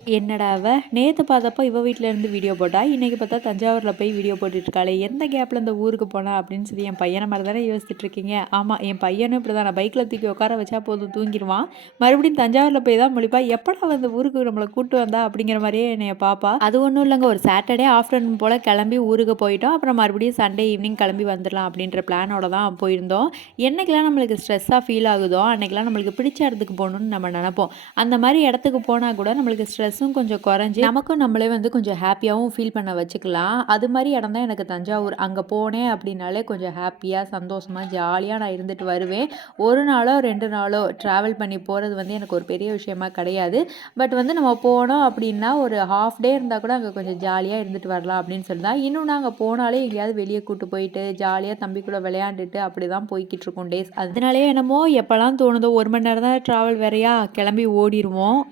என்னடா அவ நேத்து பார்த்தப்போ இவ வீட்ல இருந்து வீடியோ போட்டா, இன்னைக்கு பார்த்தா தஞ்சாவூர்ல போய் வீடியோ போட்டுட்டு இருக்காளே! எந்த கேப்ல இந்த ஊருக்கு போனா அப்படின்னு சொல்லி என் பையன மாரி தானே யோசிச்சுட்டு இருக்கீங்க. ஆமா, என் பையனும் இப்படிதான். நான் பைக்ல தூக்கி உட்கார வச்சா போதும் தூங்கிருவான். மறுபடியும் தஞ்சாவூர்ல போய் தான் முழிப்பா. எப்படா அவ இந்த ஊருக்கு நம்மள கூட்டு வந்தா அப்படிங்கிற மாரியே என்னைய பாப்பா. அது ஒண்ணும் இல்லங்க. ஒரு சாட்டர்டே ஆஃப்டர்நூன் போல கிளம்பி ஊருக்கு போயிட்டோம். அப்புறம் மறுபடியும் சண்டே ஈவினிங் கிளம்பி வந்துரலாம் அப்படின்ற பிளானோட தான் போயிருந்தோம். என்னைக்கெல்லாம் நம்மளுக்கு ஸ்ட்ரெஸ்ஸா ஃபீல் ஆகுதோ, அன்னைக்கெல்லாம் நம்மளுக்கு பிடிச்ச இடத்துக்கு போணும்னு நம்ம நெனைப்போம். அந்த மாரி இடத்துக்கு போனா கூட நம்மளுக்கு ஸ்ட்ரெஸ்ஸும் கொஞ்சம் குறைஞ்சு நமக்கும் நம்மளே வந்து கொஞ்சம் ஹாப்பியாவும் ஃபீல் பண்ண வச்சுக்கலாம். அது மாரி இடம் தான் எனக்கு தஞ்சாவூர். அங்க போனேன் அப்படின்னாலே கொஞ்சம் ஹாப்பியா, சந்தோஷமா, ஜாலியா நான் இருந்துட்டு வருவேன். 1 நாளோ, 2 நாளோ ட்ராவல் பண்ணி போறது வந்து எனக்கு ஒரு பெரிய விஷயமா கிடையாது. பட் வந்து நம்ம போனோம் அப்படின்னா, ஒரு ஹாஃப் டே இருந்தா கூட அங்க கொஞ்சம் ஜாலியா இருந்துட்டு வரலாம் அப்படின்னு சொல்லி தான். இன்னொன்னு அங்க போனாலே எங்கேயாவது வெளிய கூட்டு போயிட்டு, ஜாலியா தம்பி கூட விளையாண்டுட்டு அப்படிதான் போய்க்கிட்டு இருக்கும் டேஸ். அதனாலயே என்னமோ எப்பலாம் தோணுதோ 1 மணி நேரம் தான் ட்ராவல் வேறயா, கிளம்பி ஓடிருவோம்.